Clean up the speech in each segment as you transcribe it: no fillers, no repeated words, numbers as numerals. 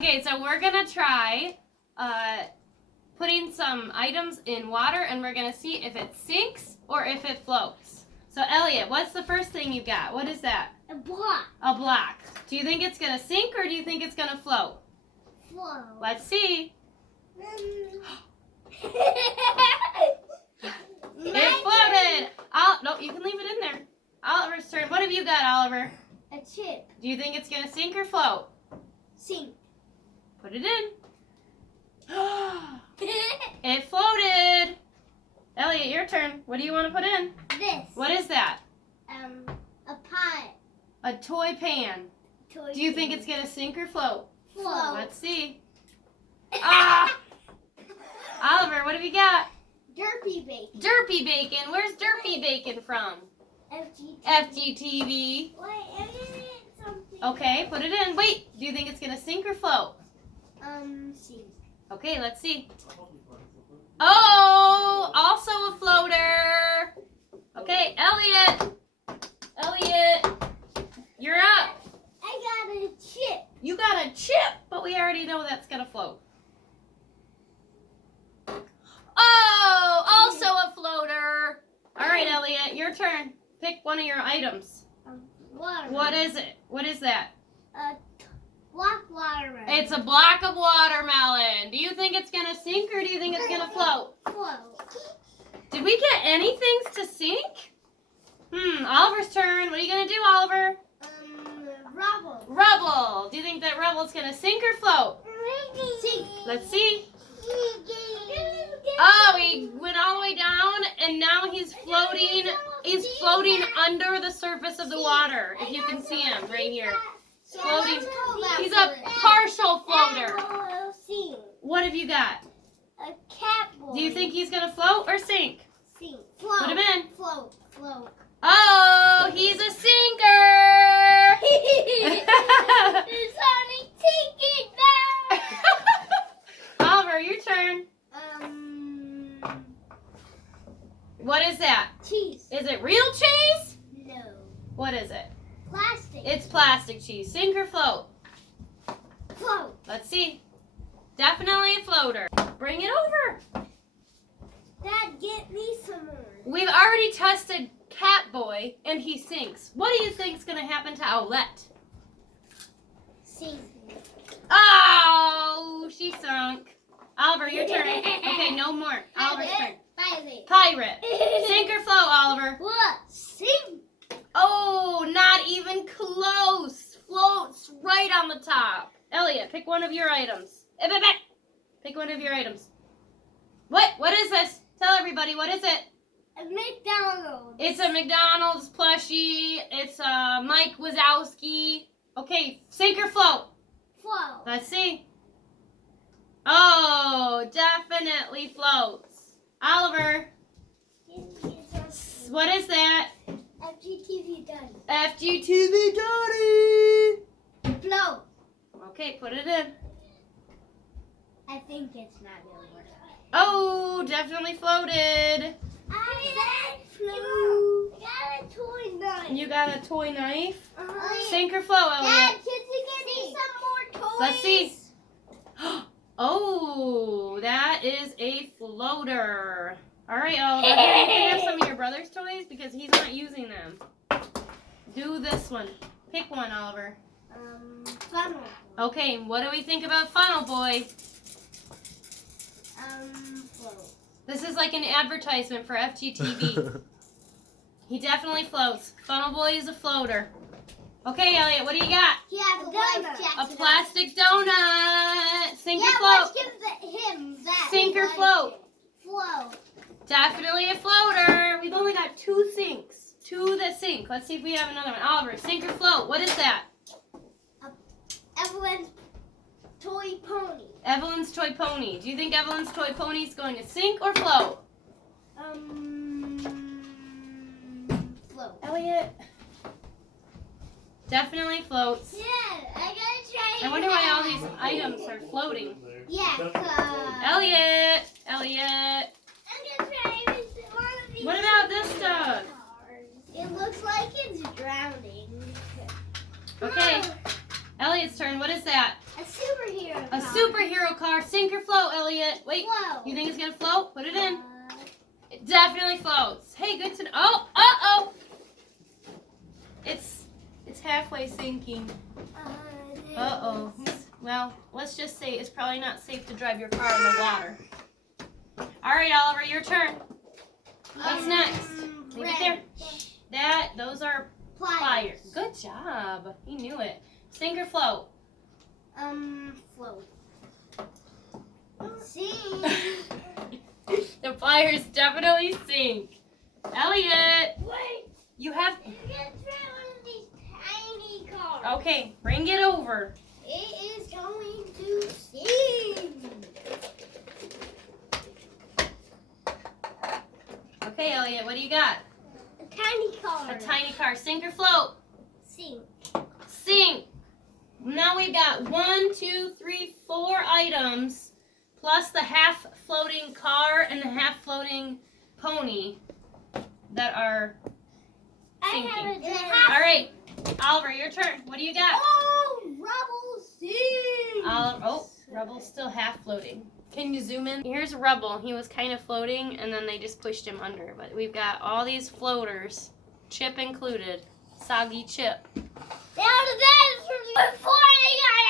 Okay, so we're gonna try putting some items in water, and we're gonna see if it sinks or if it floats. So Elliot, what's the first thing you got? What is that? A block. A block. Do you think it's gonna sink or do you think it's gonna float? Float. Let's see. It floated. No, you can leave it in there. Oliver's turn. What have you got, Oliver? A chip. Do you think it's gonna sink or float? Sink. Put it in. It floated. Elliot, your turn. What do you want to put in? This. What is that? A pot. A toy pan. Toy Do you think pan. it's gonna sink or float? Float. Let's see. Ah! Oliver, what have you got? Derpy bacon. Derpy bacon. Where's Derpy bacon from? FGTV. FGTV. Wait, I did something. Okay, put it in. Wait, do you think it's gonna sink or float? Sink. Okay, let's see. Oh, also a floater. Okay, Elliot. Elliot, you're up. I got a chip. You got a chip, but we already know that's gonna float. Oh, also a floater. All right, Elliot, your turn. Pick one of your items. Water. What is it? What is that? A block watermelon. It's a block of watermelon. Do you think it's gonna sink or do you think it's gonna float? Float. Did we get any things to sink? Oliver's turn. What are you gonna do, Oliver? Rubble. Rubble. Do you think that rubble's gonna sink or float? Sink. Let's see. Oh, he went all the way down and now he's floating. He's floating under the surface of the water. If you can see him right here. Floating. He's a partial floater. What have you got? A cat boy. Do you think he's gonna float or sink? Sink. Float. Put him in. Float. Float. Oh, he's a sinker. There's only ticket now. Oliver, your turn. What is that? Cheese. Is it real cheese? No. What is it? Plastic. It's plastic cheese. Sink or float? Float. Let's see. Definitely a floater. Bring it over. Dad, get me some more. We've already tested Catboy, and he sinks. What do you think's going to happen to Owlette? Sink. Oh, she sunk. Oliver, your turn. Okay, no more. Oliver's turn. Pirate. Sink or float, Oliver? What? Sink. Oh, not even close. Floats right on the top. Elliot, pick one of your items. Pick one of your items. What is this? Tell everybody, what is it? A McDonald's. It's a McDonald's plushie. It's a Mike Wazowski. Okay, sink or float? Float. Let's see. Oh, definitely floats. Oliver, what is that? FGTV done. FGTV Daddy. Float. Okay, put it in. I think it's not gonna work. Oh, definitely floated. I said float. I got a toy knife. You got a toy knife? Uh-huh. Sink or float, Dad, Elliot? can we get some more toys? Let's see. Oh, that is a floater. All right, Oliver, you can have some of your brother's toys because he's not using them. Do this one. Pick one, Oliver. Funnel. Okay, what do we think about Funnel Boy? Float. This is like an advertisement for FGTV. He definitely floats. Funnel Boy is a floater. Okay, Elliot, what do you got? He has a life jacket. A plastic donut. Sink or Yeah, float? let's give him that. Sink or float? Float. Definitely a floater. We've only got two sinks. Two that sink. Let's see if we have another one. Oliver, sink or float? What is that? Evelyn's toy pony. Evelyn's toy pony. Do you think Evelyn's toy pony is going to sink or float? Float. Elliot. Definitely floats. Yeah, I gotta try. I wonder why all these items are floating. Yeah, Elliot. Elliot. I'm gonna try one of these. What about this stuff? It looks like it's drowning. Okay. Elliot's turn. What is that? A superhero car. A superhero car. Sink or float, Elliot. Wait. Float. You think it's gonna float? Put it in. It definitely floats. Hey, good to know. Oh, uh-oh. It's halfway sinking. Uh-oh. Well, let's just say it's probably not safe to drive your car in the water. All right, Oliver, your turn. What's next? Leave it there. Those are pliers. Good job. He knew it. Sink or float? Float. Sink. The pliers definitely sink. Elliot, Wait. you have... It's gonna try one of these tiny cars. Okay, bring it over. It is going to sink. Okay, Elliot, what do you got? A tiny car. A tiny car. Sink or float? Sink. Sink. Now we've got 1, 2, 3, 4 items, plus the half floating car and the half floating pony that are sinking. All right, Oliver, your turn. What do you got? Oh, Rubble sinks. Rubble's still half floating. Can you zoom in? Here's Rubble. He was kind of floating, and then they just pushed him under. But we've got all these floaters, Chip included. Soggy Chip. Before I got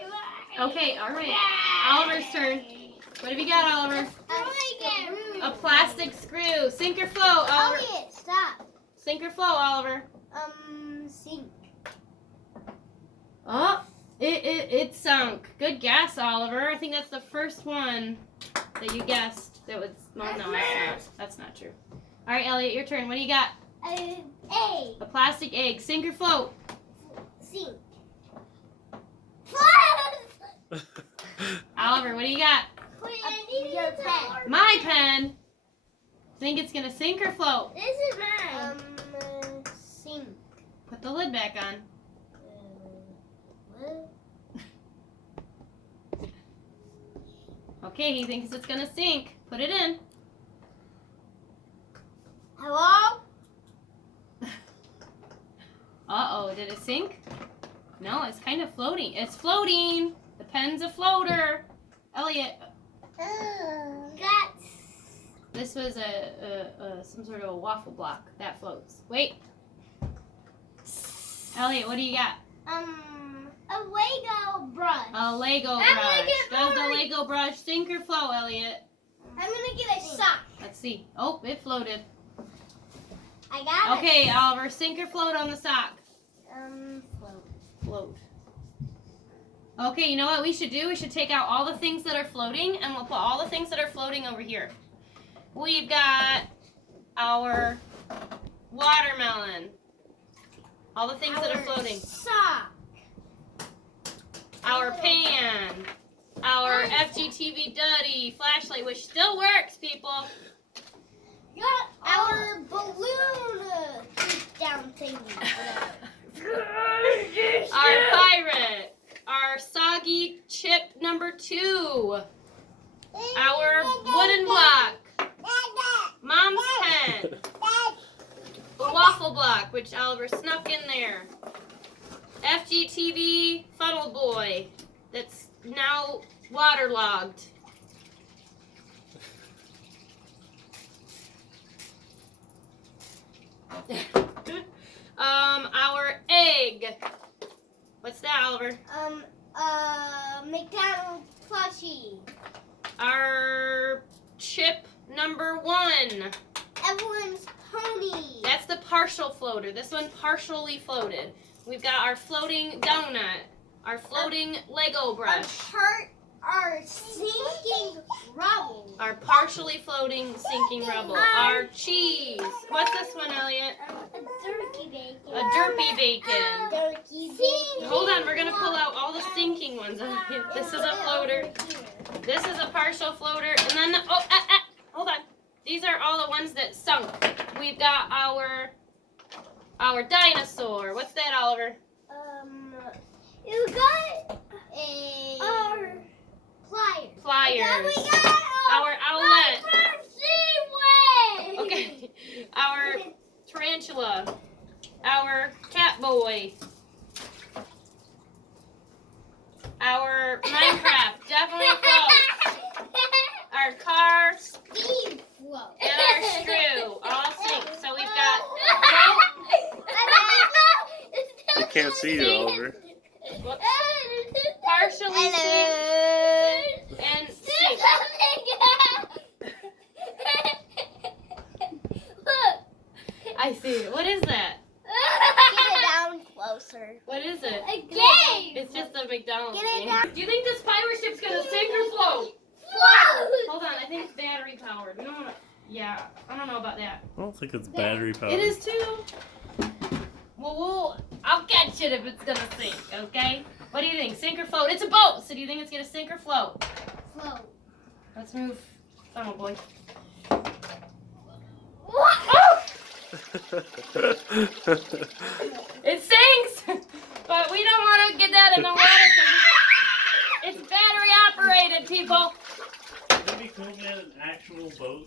everyone. Okay, all right. Oliver's turn. What have you got, Oliver? A plastic screw. Sink or float, Oliver? Elliot, stop. Sink or float, Oliver? Sink. Oh, it sunk. Good guess, Oliver. I think that's the first one that you guessed that was... Well, no, it's not. That's not true. All right, Elliot, your turn. What do you got? Egg. A plastic egg. Sink or float? Sink. Oliver, what do you got? Your pen. My pen. Think it's gonna sink or float? This is mine. Sink. Put the lid back on. What? Okay, he thinks it's gonna sink. Put it in. Hello? Uh-oh, did it sink? No, it's kind of floating. It's floating. The pen's a floater. Elliot, Guts. this was some sort of a waffle block that floats. Wait. Elliot, what do you got? A Lego brush. A Lego I'm gonna brush. get Does the mine. Lego brush sink or float, Elliot? I'm gonna get a sock. Let's see. Oh, it floated. I got Okay, Oliver, sink or float on the sock? Float. Float. Okay, you know what we should do? We should take out all the things that are floating, and we'll put all the things that are floating over here. We've got our watermelon. All the things that are floating. Sock. Our pan. Our FGTV Duddy flashlight, which still works, people. Got our balloon down thingy. Our pirate. Our soggy chip number 2. Our wooden block. Mom's pen. The waffle block, which Oliver snuck in there. FGTV funnel boy that's now waterlogged. Our egg. What's that, Oliver? McDonald's plushie. Our chip number 1. Evelyn's pony. That's the partial floater. This one partially floated. We've got our floating donut. Our floating Lego brush. Our sinking rubble. Our partially floating sinking rubble. Our cheese. What's this one, Elliot? A turkey bacon. A derpy bacon. Turkey bacon. Hold on, we're going to pull out all the sinking ones. This is a floater. This is a partial floater. And then, hold on. These are all the ones that sunk. We've got our dinosaur. What's that, Oliver? You got our pliers. Pliers. We got Our outlet. Seaway. Okay. Our tarantula. Our cat boy. Our Minecraft definitely floats. Our car Speed float. and our screw all sink. So we've got I can't see you, Oliver. whoops, partially sink and sink. I see. What is that? Get it down closer. What is it? A game. It's just a McDonald's Get it game. down. Do you think this pirate ship's gonna sink or float? Float. Hold on, I think it's battery powered. No. Yeah, I don't know about that. I don't think it's battery powered. It is too. Well, I'll catch it if it's gonna sink, okay? What do you think? Sink or float? It's a boat, so do you think it's gonna sink or float? Float. Let's move. Oh boy. It sinks, but we don't want to get that in the water because it's battery operated, people. Would it be cool if we had an actual boat?